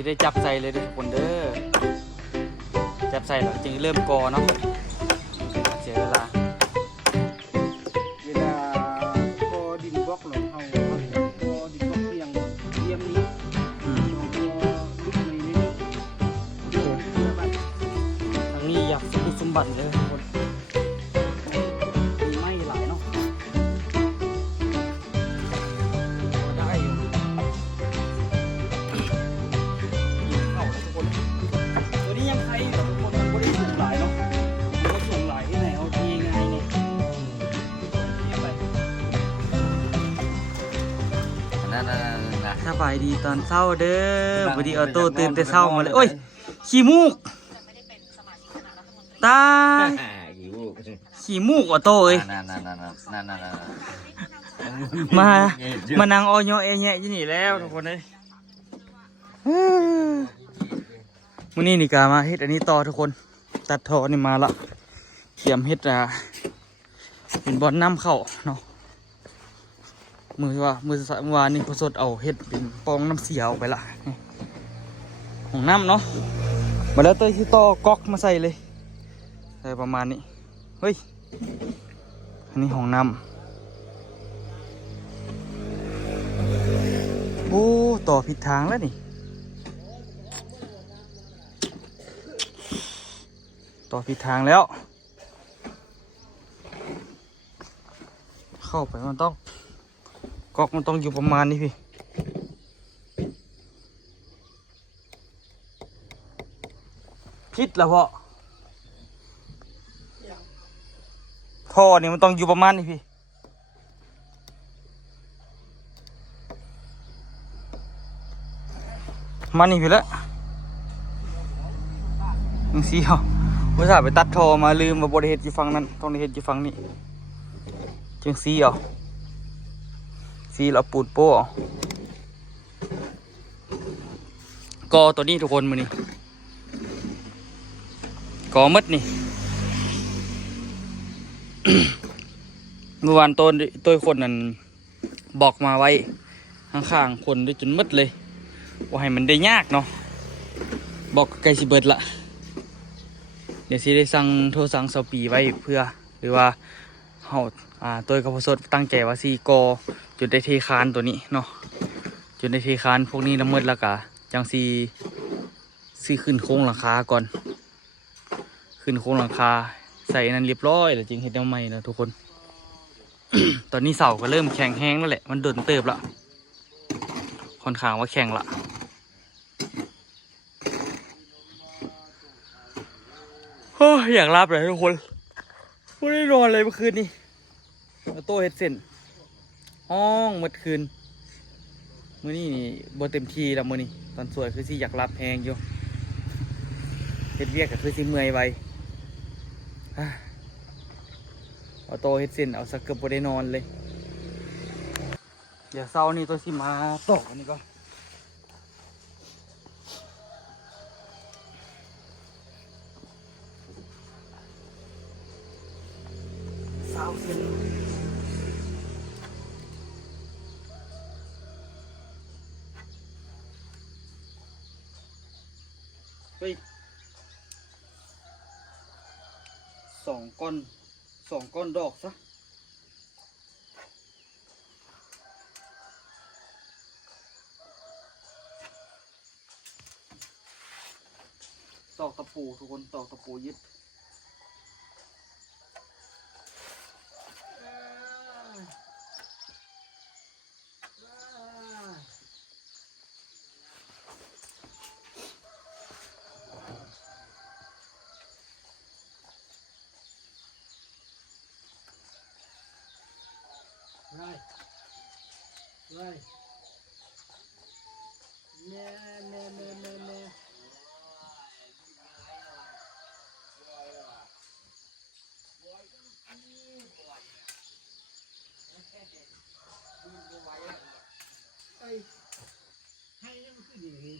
สิได้จับใส่เลยทุกคนเด้อจับใส่แล้วจึงเริ่มกอเนาะเสียเวลาพอดินบล็อกหลงเอาพอดินบล็อกเตียงนี้ลุกในนี้ทางนี้อยากสุขสมบัติเลยทุกคนมีไม้หลายเนาะได้อยู่เข้าทุกคนตัวนี้ยังใครทุกคนมันไม่ได้สูงหลายเนาะมันก็สูงหลายที่ไหนเอาทีง่ายนี่สบายดีตอนเช้าเด้อพอดีออโต้ตื่นแต่เช้ามาเลยโอ้ยขี้มูกตายขี้มูกออโต้เอ้ยมานั่งอ้อยเอแยะยี่นี่แล้วทุกคนเลยมื้อนี้นี่กามาเฮ็ดอันนี้ต่อทุกคนตัดท่อนี่มาละเขียมเฮ็ดเป็นบอลน้ำเข้าเนาะมือวานนี่พอสดเอาเฮ็ดเป็นปองน้ำเสียออกไปละของน้ำเนาะมาแล้วเต้ยที่ต่อก๊อกมาใส่เลยใส่ประมาณนี้เฮ้ยอันนี้ของน้ำโอ้ต่อผิดทางแล้วนี่ต่อผิดทางแล้วเข้าไปมันต้องก๊อกมันต้องอยู่ประมาณนี้พี่พิษแล้วพ่อท่อนี่มันต้องอยู่ประมาณนี้พี่มานี่พี่ละมึงสีเหรอว่าถ้าไปตัดท่อมาลืมมาบริเหตุอยู่ฝั่งนั้นต้องได้เหตุอยู่ฝั่งนี้จึงสีเหรอสีเราปูดโป้กอตัวนี้ทุกคนมือนี่กอมัดนี่ เมื่อวานตัวคนนั้นบอกมาไว้ข้างๆคนด้วยจนมัดเลยว่าให้มันได้ยากเนาะบอกไกลสิเบิดละเดี๋ยวสิได้สั่งโทรสั่ง2 ปีไว้เพื่อหรือว่าเฮาตัวกระเพาะสดตั้งใจว่าสีกอจุดได้เทคานตัวนี้เนาะจุดได้เทคานพวกนี้ละเมิดแล้วกะจังซีขึ้นโค้งหลังคาก่อนขึ้นโค้งหลังคาใส่นั้นเรียบร้อยแล้วจึงเห็นแนวใหม่นะทุกคน ตอนนี้เสาก็เริ่มแข็งแห้งแล้วแหละมันโดนเติบละค่อนข้างว่าแข็งละอยากรับเลยทุกคนไม่ได้นอนเลยเมื่อคืนนี้โต้เฮ็ดเส้นห้องเมื่อคืนมื้อนี้นี่บ่เต็มทีแล้วมื้อนี้ตอนสวยคือสิอยากรับแหงอยู่เฮ็ดเวียกก็คือสิเมื่อยไวเอาโต้เฮ็ดเส้นเอาสักเกือบบ่ได้นอนเลยเดี๋ยวเช้านี้ตัวสิมาตอกอันนี้ก่อนเช้าเส้นเฮ้ย2 ก้อนดอกซะตอกตะปูทุกคนตอกตะปูยึดไรแม่ให้ยังขึ้นอย่างนี้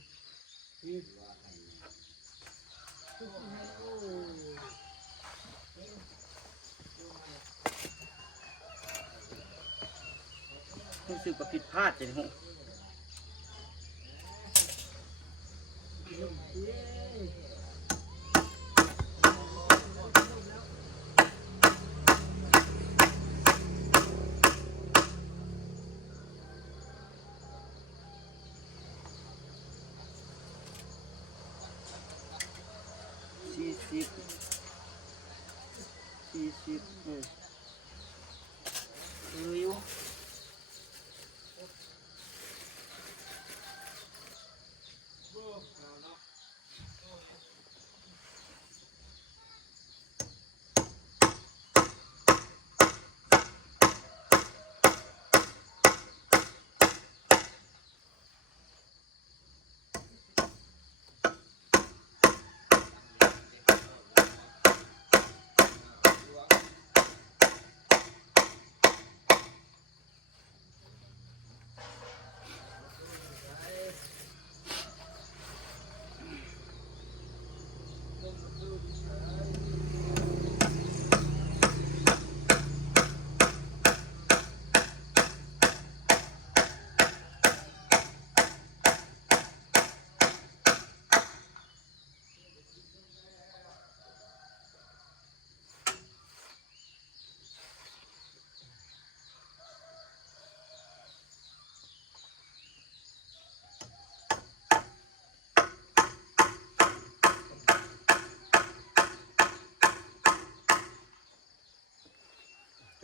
รู้สึกว่าผิดพลาดจังหู 40อยู่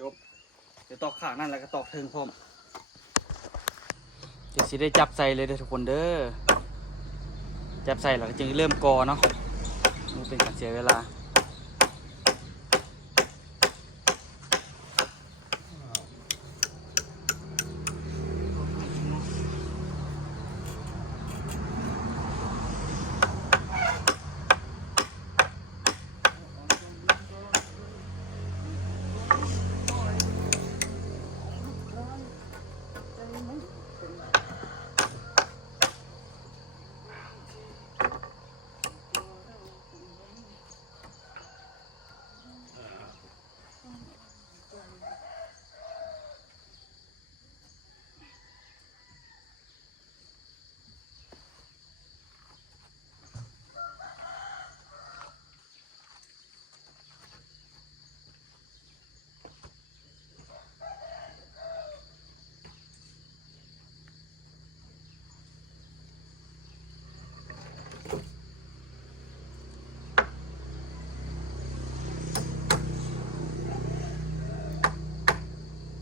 จบเดี๋ยวตอกข้างนั่นแล้วก็ตอกเทิงพร้อมเดี๋ยวสิได้จับใส่เลยเด้อทุกคนเด้อจับใส่แล้วก็จึงเริ่มกอเนาะมันเป็นการเสียเวลา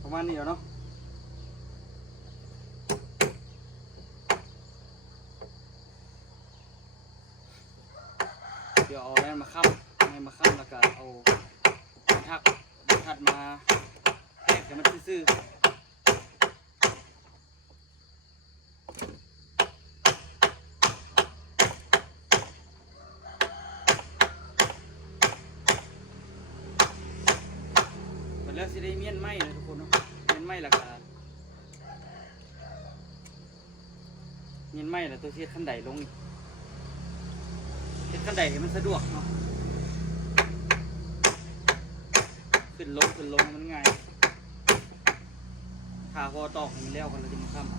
ประมาณนี้แล้วเนาะเดี๋ยวเอาแม่มาค้ำแล้วก็เอาบรรทัดมาแทกให้มันซื่อๆมันแล้วสิได้เมียนไหมเลยทุกคนเนาะเมียนไหมแล้วก็เมียนไหมแล้วตัวเสียดขั้นใดลงนี่เสียดขั้นใดให้มันสะดวกเนาะขึ้นลงมันง่ายถ้าพอตอกให้มันแล้วกันเราจะมาค้ำ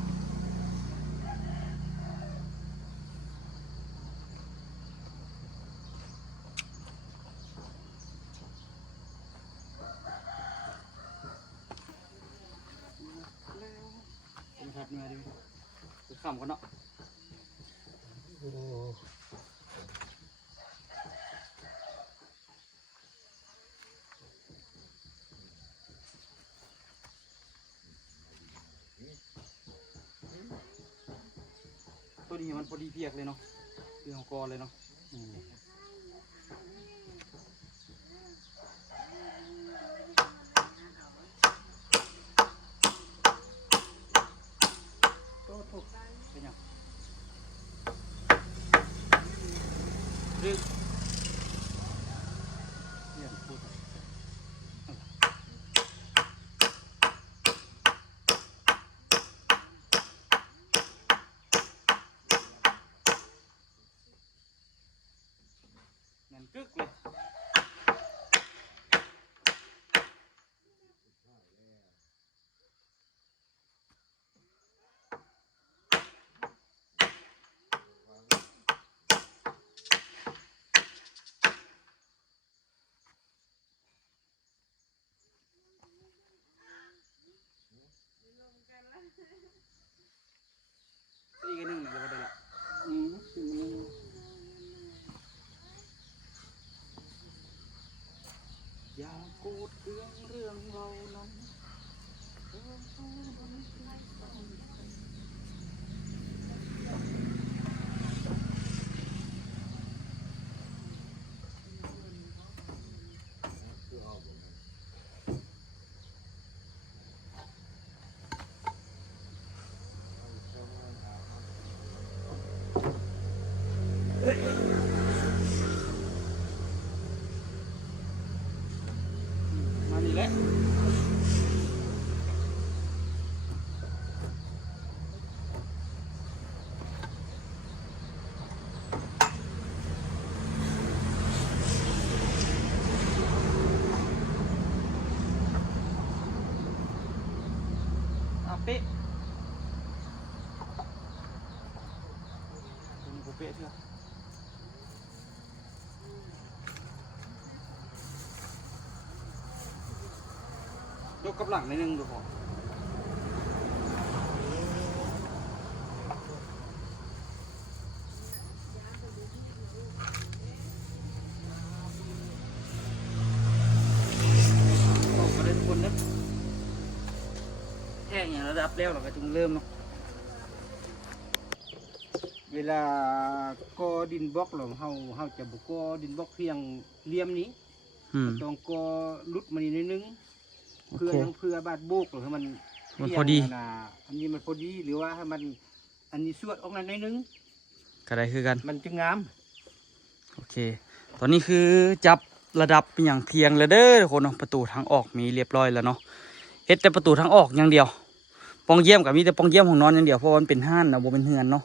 ผมทัดมาดิคือค้ำกันเนาะตัวนี้มันพอดีเพียกเลยเนาะเรื่องของกอเลยเนาะเป็นยังดึกเนี่ยพูดนั่นกึกเลย เป๊ะตัวนี้บ่เป๊ะเท่า ยกกับหลังนิดนึงดูพอตกไปเลยทุกคนนะแค่อย่างระดับแล้วเราก็จึงเริ่มเนาะ เวลาก่อดินบล็อกหรอเฮาจะบ่ก่อดินบล็อกเพียงเหลี่ยมนี้ต้องก่อลุดมานิดนึงเพื่อบาดโบกหรือให้มัน พอดี นะอันนี้มันพอดีหรือว่าให้มันอันนี้สวดออกนั้นนิดนึง ก็ได้คือกัน มันจะงาม โอเค ตอนนี้คือจับระดับเป็นอย่างเพียงแล้วเด้อทุกคนเนาะประตูทางออกมีเรียบร้อยแล้วเนาะเฮ็ดแต่ประตูทางออกอย่างเดียวปองเยี่ยมกับมีแต่ปองเยี่ยมของนอนอย่างเดียวเพราะว่ามันเป็นห้านนะบ่เป็นเฮือนเนาะ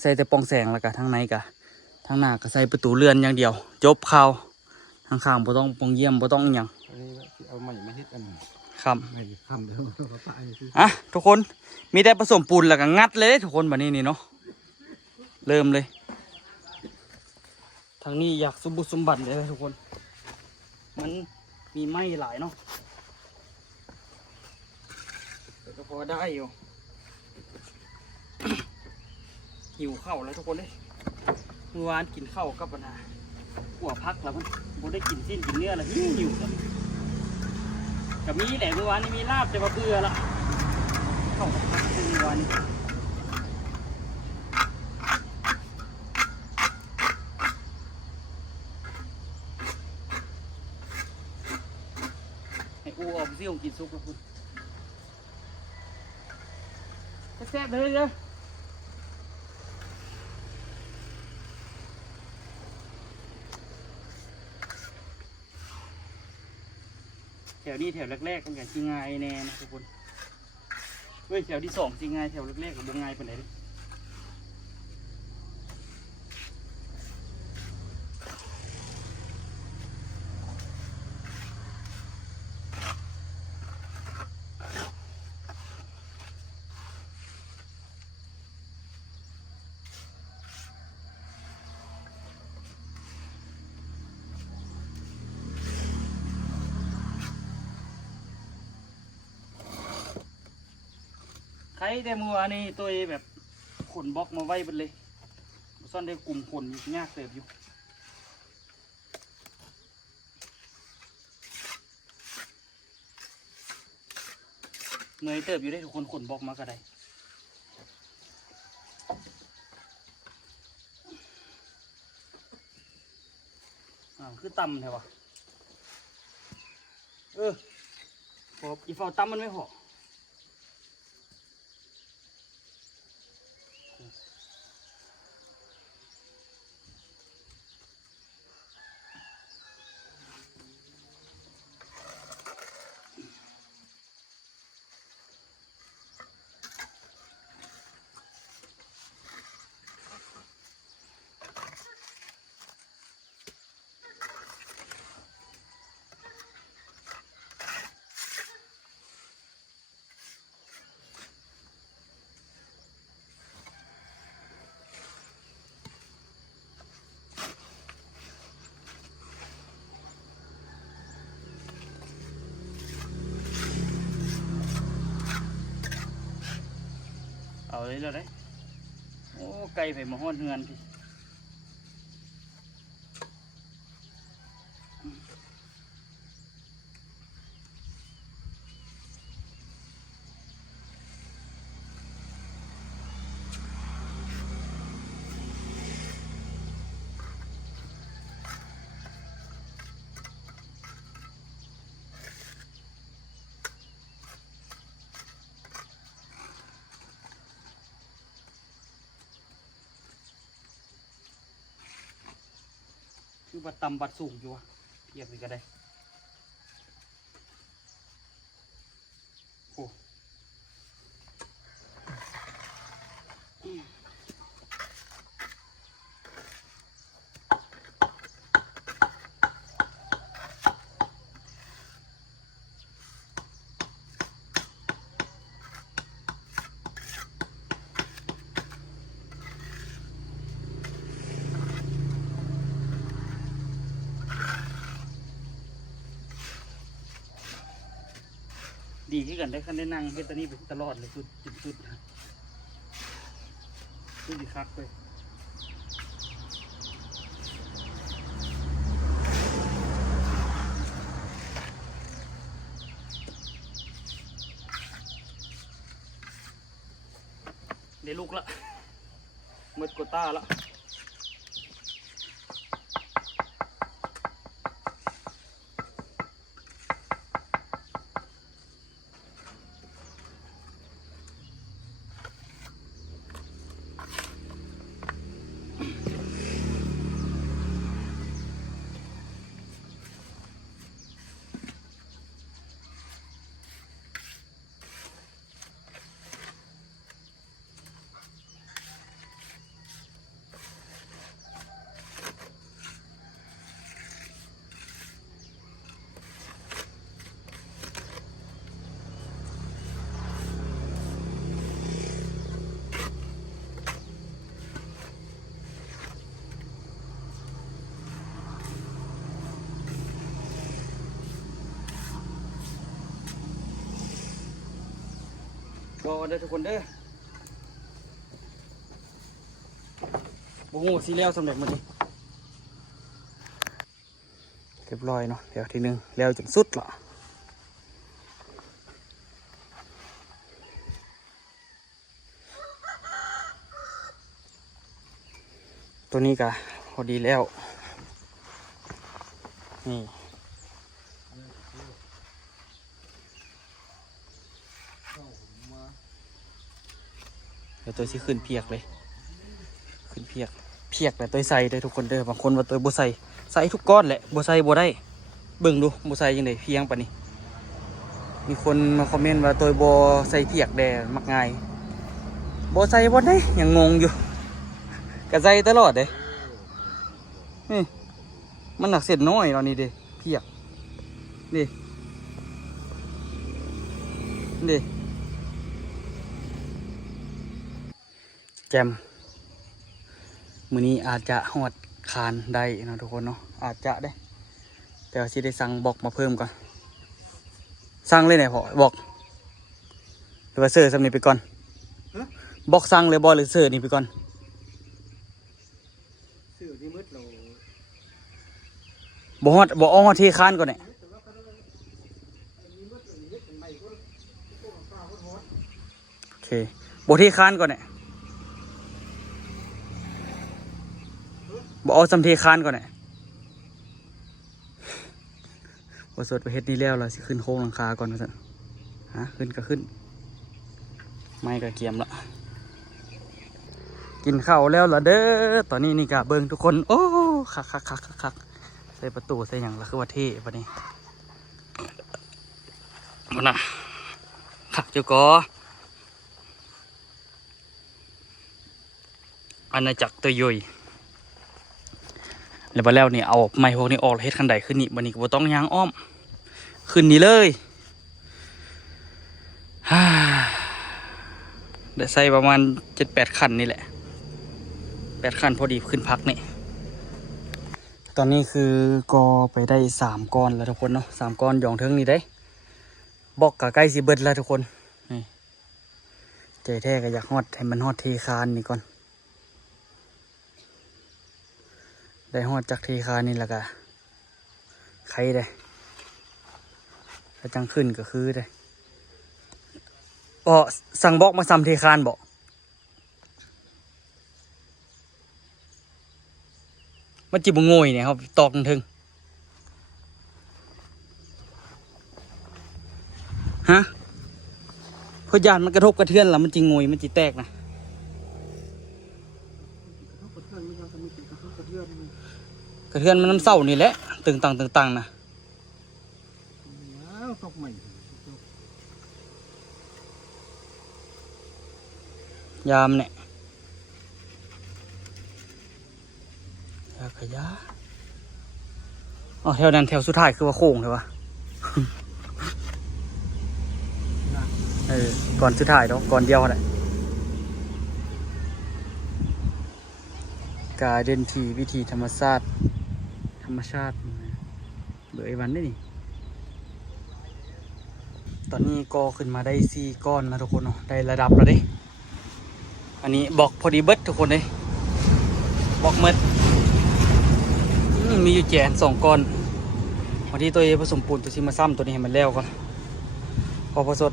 ใส่แต่ปองแสงแล้วก็ทางในก็ทางหน้าก็ใส่ประตูเรือนอย่างเดียว จบข่าวทางข้างบ่ต้องปองเยี่ยมบ่ต้องหยัง อันนี้เอาใหม่มาเฮ็ดอัน ครับ ใหม่ทำเดี๋ยวเราปะอันนี้คือ อ่ะทุกคนมีแต่ผสมปูนแล้วก็งัดเลยทุกคนแบบนี้นี่เนาะเริ่มเลยทางนี้อยากสมบุกสมบัติเลยทุกคน มันมีไม้หลายเนาะแต่ก็พอได้อยู่ หิวข้าวแล้วทุกคนเลยเมื่อวานกินข้าวกับปัญหาหัวพักแล้วมันบ่ได้กินสิ้นกินเนื้อแล้วหิวกันกับมีแหละเมื่อวานนี้มีลาบแต่ว่าเบื่อละเข้ากับพักเมื่อวานนี้ให้อูออกซิ่งกินซุปแล้วคุณแซ่บๆเลยเด้อแถวนี้แถวแรกๆมันอย่างจริงง่ายแน่นะทุกคนเฮ้ยแถวที่สองจริงง่ายแถวแรกๆกับบงง่ายปานไหนดิใครได้เมื่อวานนี้ตัวแบบขนบล็อกมาไว้บนเลยซ่อนได้กลุ่มขนยากเติบอยู่เงยเติบอยู่ได้ทุกคนขนบล็อกมาก็ได้คือต่ำใช่ปะพออีฟอต่ำมันไม่พอเอาเลยแล้วได้โอ้ไก่ไปมาห้อนเฮือนพี่คือบัดต่ำบัดสูงอยู่วะเทียบไปก็ได้โอ้ ดีขึ้นกันได้คันได้นั่งเฮ็ดตอนนี้ไปตลอดเลยสุดสุดดีคักเลยเดี๋ยวลูกละหมดโกต้าละรอได้ทุกคนเด้อโอ้โหสีแล้วสำเร็จหมดเลยเรียบร้อยเนาะเดี๋ยวทีนึงแล้วจนสุดละตัวนี้ก็พอดีแล้วนี่เดี๋ยวตัวที่ขึ้นเพียกเลยขึ้นเพียกแต่ตัวใส่ได้ทุกคนเด้อบางคนว่าตัวบ่ใส่ทุกก้อนแหละบ่ใส่บ่ได้เบิ่งดูบ่ใส่ยังไงเพียงปะนี่มีคนมาคอมเมนต์ว่าตัวบ่ใส่เพียกแดมักง่ายบ่ใส่บ่ได้ยังงงอยู่ก็ใส่ตลอดเด้นี่มันหนักเส้นน้อยตอนนี้เด้เพียกนี่แจมมื้อนี้อาจจะฮอดคานได้นะทุกคนเนาะอาจจะได้แต่ว่าสิได้สั่งบอกมาเพิ่มก่อนสั่งเลยไหนพอบอกหรือว่าเสิร์ฟสำนี้ไปก่อนบอกสั่งเลยบอหรือเสิร์ฟนี่ไปก่อน ซื้อที่มืดเรา บ่ฮอดที่คานก่อนเนี่ยโอเคบ่ที่คานก่อนเนี่ยบ่เอาสำที่คานก่อนเนี่ยบ่สดไปเฮ็ดนี่แล้วเราสิขึ้นโค้งหลังคาก่อนว่าซั่นขึ้นก็ขึ้นไม่ก็เกียมละกินข้าวแล้วล่ะเด้อตอนนี้นี่กะเบิ่งทุกคนโอ้คักใส่ประตูใส่หยังละคือว่าเท่ปะนี่มันน่ะคักเจ้าก็อาณาจักรตัวย่อยแล้วมาแล้วนี่เอาไม้พวกนี้ออกเฮ็ดคันใดขึ้นนี่บันนี้ก็บ่ต้องยางอ้อมขึ้นนี่เลยได้ใส่ประมาณ 7-8 คันนี่แหละ8 คันพอดีขึ้นพักนี่ตอนนี้คือก็ไปได้3 ก้อนแล้วทุกคนเนาะ3 ก้อนหย่องเทิงนี่ได้บอกกะใกล้สิเบิดแล้วทุกคนนี่ใจแท้ก็อยากฮอดให้มันฮอดเทคานนี่ก่อนได้ฮอดจากเทคานนี่แล้วก็ใครได้ถ้าจังขึ้นก็คือได้บ่สั่งบอกมาซ้ำเทคานบอกมันจิบงวยเนี่ยครับตอกถึงฮะเพราะยานมันกระทบกระเทือนแล้วมันจิงวยมันจิแตกนะกระเทือนมันน้ำเศร้านี่แหละตึงตังนะตกใหม่ยามเนี่ยขยะอ๋อแถวนั้นแถวสุดท้ายคือว่าโค้งเลยวะ ก่อนสุดท้ายเนาะก่อนเดียวแหละการเดินทีวิธีธรรมชาติเบื่อไอ้วันได้นี่ ตอนนี้ก็ขึ้นมาได้4ก้อนนะทุกคนเนาะได้ระดับแล้วเด้อันนี้บอกพอดีเบิดทุกคนเลยบอกเมดมีอยู่แจน2ก้อนวันที่ตัวเองผสมปูนตัวที่มาซ้ำตัวนี้ให้มันแล้วก่อนพอผสม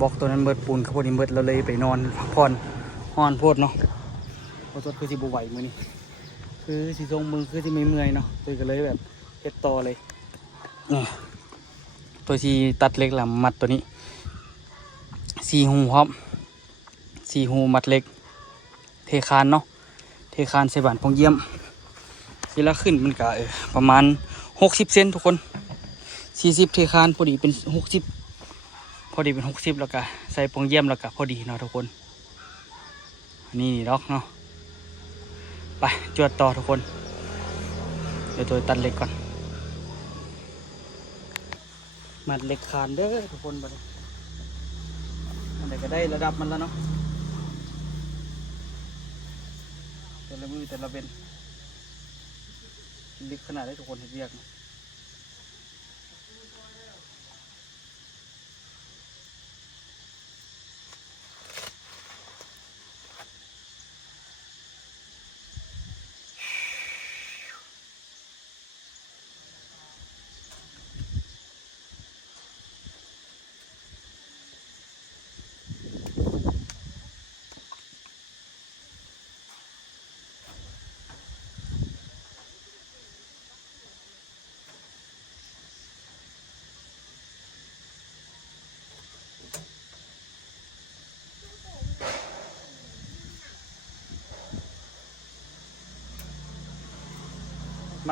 บอกตัวนั้นเบิดปูนเขาพอดีเบิดเราเลยไปนอนพักผ่อนห้อนโพดเนาะผสมคือสิบไหวมือนี่คือสีทรงมือคือสิไม่เมื่อยเนาะตัวก็เลยแบบเก็บต่อเลยนี่ตัวที่ตัดเล็กหล่ำมัดตัวนี้4 หูครับ4 หูมัดเล็กเทคานเนาะเทคานใส่บานพงเยี่ยมทีละขึ้นมันก็ประมาณ60 เซนทุกคน40เทคานพอดีเป็น60พอดีเป็น60แล้วก็ใส่พงเยี่ยมแล้วก็พอดีเนาะทุกคนนี่ดอกเนาะไปจวดต่อทุกคนเดี๋ยวตัวตัดเล็กก่อนมัดเล็กคานเด้อทุกคนบัดนี้อันไหนก็ได้ระดับมันแล้วเนาะแต่ละมือแต่ละเบนลึกขนาดได้ทุกคนเห็นเรียก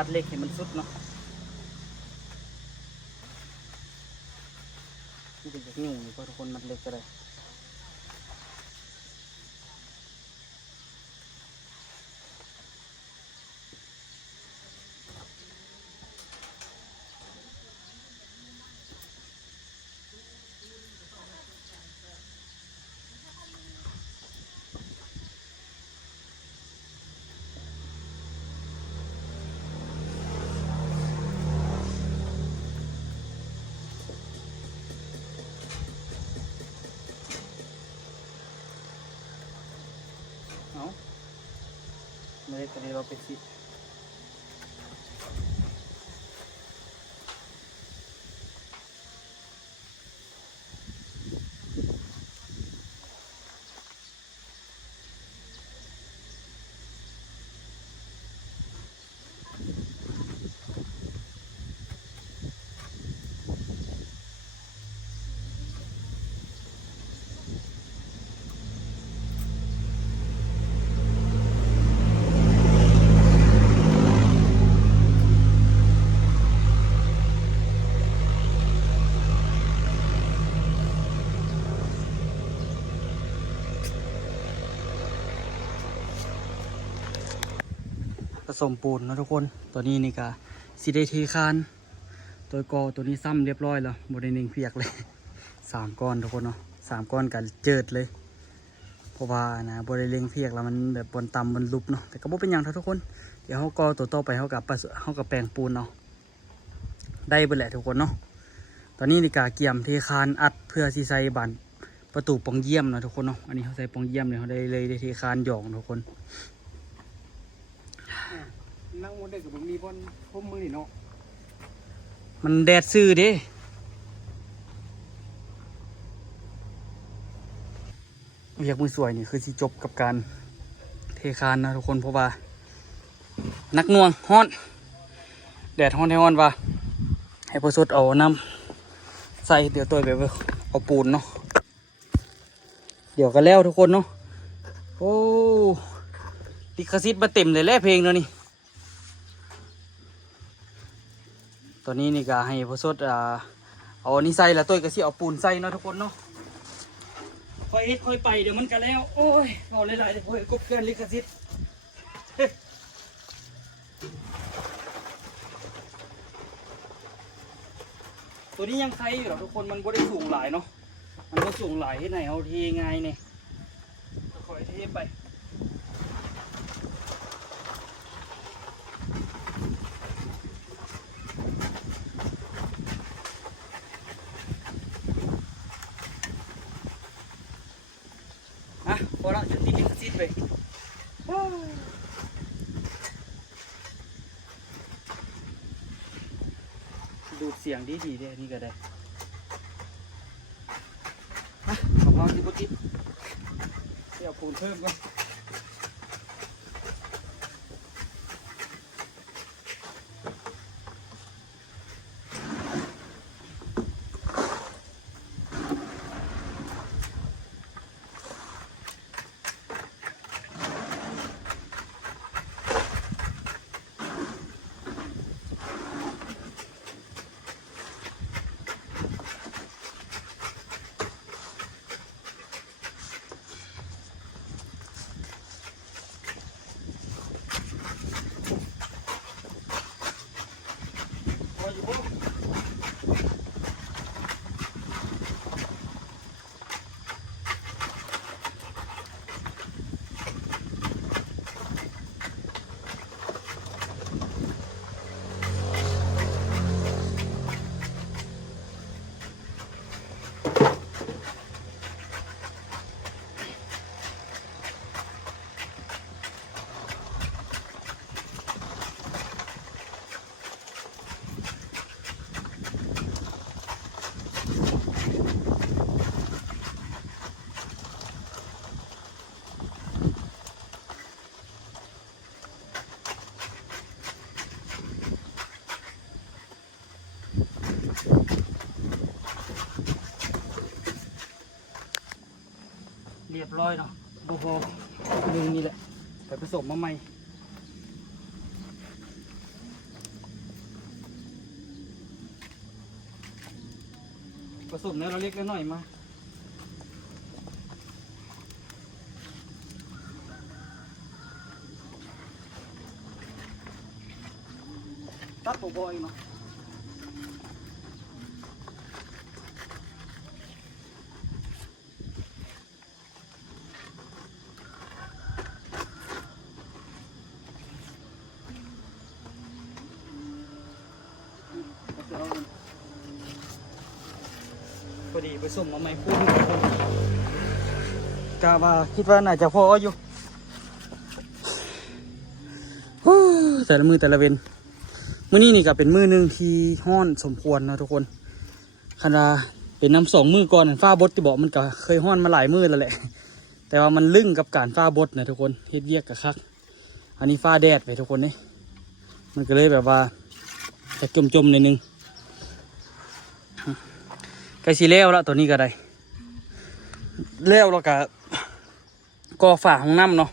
มัดเล็กเห็นมันสุดเนาะนี่เป็นจากนิ้วนี่ก็ทุกคนมัดเล็กก็ได้เอาไม่ได้ตัวนี้เราไปสิผสมปูนนะทุกคนตัวนี้นี่ก็สิได้เทคานตัวกอตัวนี้ซ้ำเรียบร้อยแล้วบริเวณเพียกเลย3 ก้อนทุกคนเนาะ3 ก้อนกันเจิดเลยเพราะว่านะบริเวณเพียกแล้วมันแบบบนต่ำบนลุบเนาะแต่ก็บ่เป็นอย่างเท่าทุกคนเดี๋ยวเขากอตัวต่อไปเขากับแปลงปูนเนาะได้ไปแหละทุกคนเนาะตอนนี้นี่กาเกี่ยมเทคานอัดเพื่อซีไซบานประตูปองเยี่ยมนะทุกคนเนาะอันนี้เขาใส่ปองเยี่ยมเลยเขาได้เทคานหยองทุกคนนั่งบนได้กับบมีบนพมมือนี่เนาะมันแดดซื่อเด้เรียกมือสวยนี่คือสิจบกับการเทคานนะทุกคนเพราะว่านักหน่วงฮ้อนแดดฮ้อนให้ฮ้อนว่าให้พอสดเอาน้ำใส่เดี๋ยวตัวแบบเอาปูนเนาะเดี๋ยวก็แล้วทุกคนเนาะโอ้ลิขสิทธิ์มาเต็มเลยแหละเพลงเนาะนี่ตอนนี้นี่ก็ให้พอสดเอานี่ใส่แล้วตัวก็สิเอาปูนใส่เนาะทุกคนเนาะค่อยเฮ็ดค่อยไปเดี๋ยวมันก็แล้วโอ้ยเอาหลายๆเดี๋ยวค่อยกบเกินลิขสิทธิ์ตัวนี้ยังใครอยู่หรอทุกคนมันบ่ได้สูงหลายเนาะมันก็สูงหลายที่ไหนเอาเทง่ายเนี่ยค่อยเทไป สียงดีเด้นี่ก็ได้ของเราที่บุตรเดี๋ยวปูนเพิ่มก่อนเรียบร้อยเนาะโอ้โหดึงนี่แหละไปผสมมาใหม่ผสมเนื้อเราเล็กน้อยมาตัดบ่อยๆเนาะพอดีไปส่งมาใหม่คู่นึงกาว่าคิดว่าน่าจะพออยู่แต่ละมือแต่ละเว้นมื้อนี้นี่ก็เป็นมื้อหนึ่งที่ฮ้อนสมควรนะทุกคนขณะเป็นน้ำ2 มื้อก่อนฟ้าบดที่บอกมันก็เคยฮ้อนมาหลายมื้อแล้วแหละแต่ว่ามันลึ่งกับการฟ้าบดนะทุกคนเฮ็ดเวียกกับคักอันนี้ฟ้าแดดไปทุกคนนี่มันก็เลยแบบว่าจะจมๆนิดนึงใกล้สิแล้วละตัวนี้ก็ได้แล้วเราก็ก่อฝาห้องน้ำเนาะ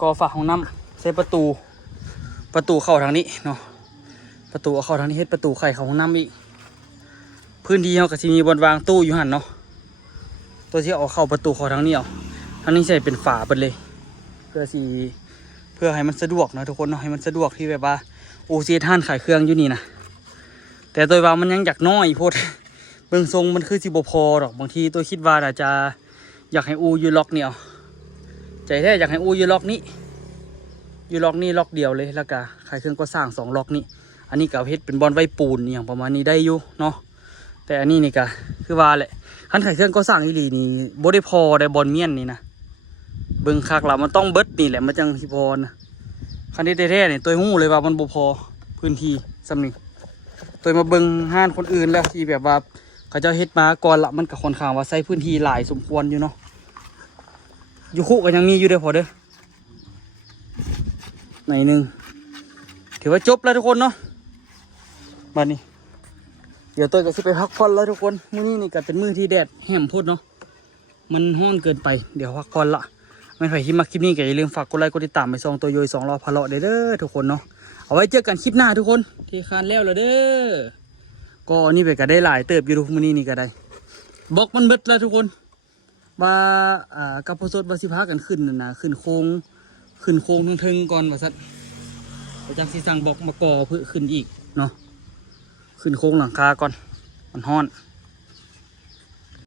ก่อฝาห้องน้ำใช้ประตูเข้าทางนี้เนาะประตูเข้าทางนี้เฮ็ดประตูไข่เข้าห้องน้ำอีกพื้นที่เขาก็จะมีบนวางตู้อยู่หันเนาะตัวที่เอาเข้าประตูเข้าทางนี้เอาทางนี้ใส่เป็นฝาไปเลยเพื่อให้มันสะดวกนะทุกคนเนาะให้มันสะดวกที่แบบว่าโอซีท่านขายเครื่องอยู่นี่นะแต่ตัวว่ามันยังอยากน้อยโพดเบื้องทรงมันคือสิบพอหรอกบางทีตัวคิดว่าอาจจะอยากให้อูยูล็อกเนี่ยใจแท้อยากให้อูยูล็อกนี้ยูล็อกนี่ล็อกเดียวเลยแล้วก็ขายเครื่องก็สร้าง2 ล็อกนี่อันนี้กับเพชรเป็นบอลไว้ปูนอย่างประมาณนี้ได้อยู่เนาะแต่อันนี้นี่ก็คือว่าแหละคันขายเครื่องก็สร้างอีหลีนี่บ่ได้พอได้บอลเมียนนี่นะเบิ่งคักละมันต้องเบิดนี่แหละมันจังสิพอนะคันที่แท้ๆนี่ตัวหู้เลยว่ามันบ่พอพื้นที่สำนึกตัวมาเบิ่งห้านคนอื่นแล้วที่แบบว่าเขาเจ้าเฮ็ดมาก่อนละมันก็ค่อนข้างว่าใช้พื้นที่หลายสมควรอยู่เนาะอยู่คุก็ยังมีอยู่เด้อพอเด้อไหนนึงถือว่าจบแล้วทุกคนเนาะบัดนี้เดี๋ยวตัวจะสิไปพักผ่อนแล้วทุกคนมื้อนี้นี่ก็เป็นมื้อที่แดดแห้มพุดเนาะมันร้อนเกินไปเดี๋ยวพักผ่อนละไม่ใครที่มาคลิปนี้ก็อย่าลืมฝากกดไลค์กดติดตามไปส่องตัวโยย2 รอบพะเลาะเด้อทุกคนเนาะเอาไว้เจอกันคลิปหน้าทุกคนที่คานแล้วเด้อก็นี่ไปก็ได้หลายเติบอยู่ทุกมื้อนี้นี่ก็ได้บล็อกมันเบิดแล้วทุกคนว่ากับพอสดว่าสิพากันขึ้นนะขึ้นโค้งทึงๆก่อนว่าซั่นไปจังสิสั่งบล็อกมาก่อเพื่อขึ้นอีกเนาะขึ้นโค้งหลังคาก่อนมันร้อน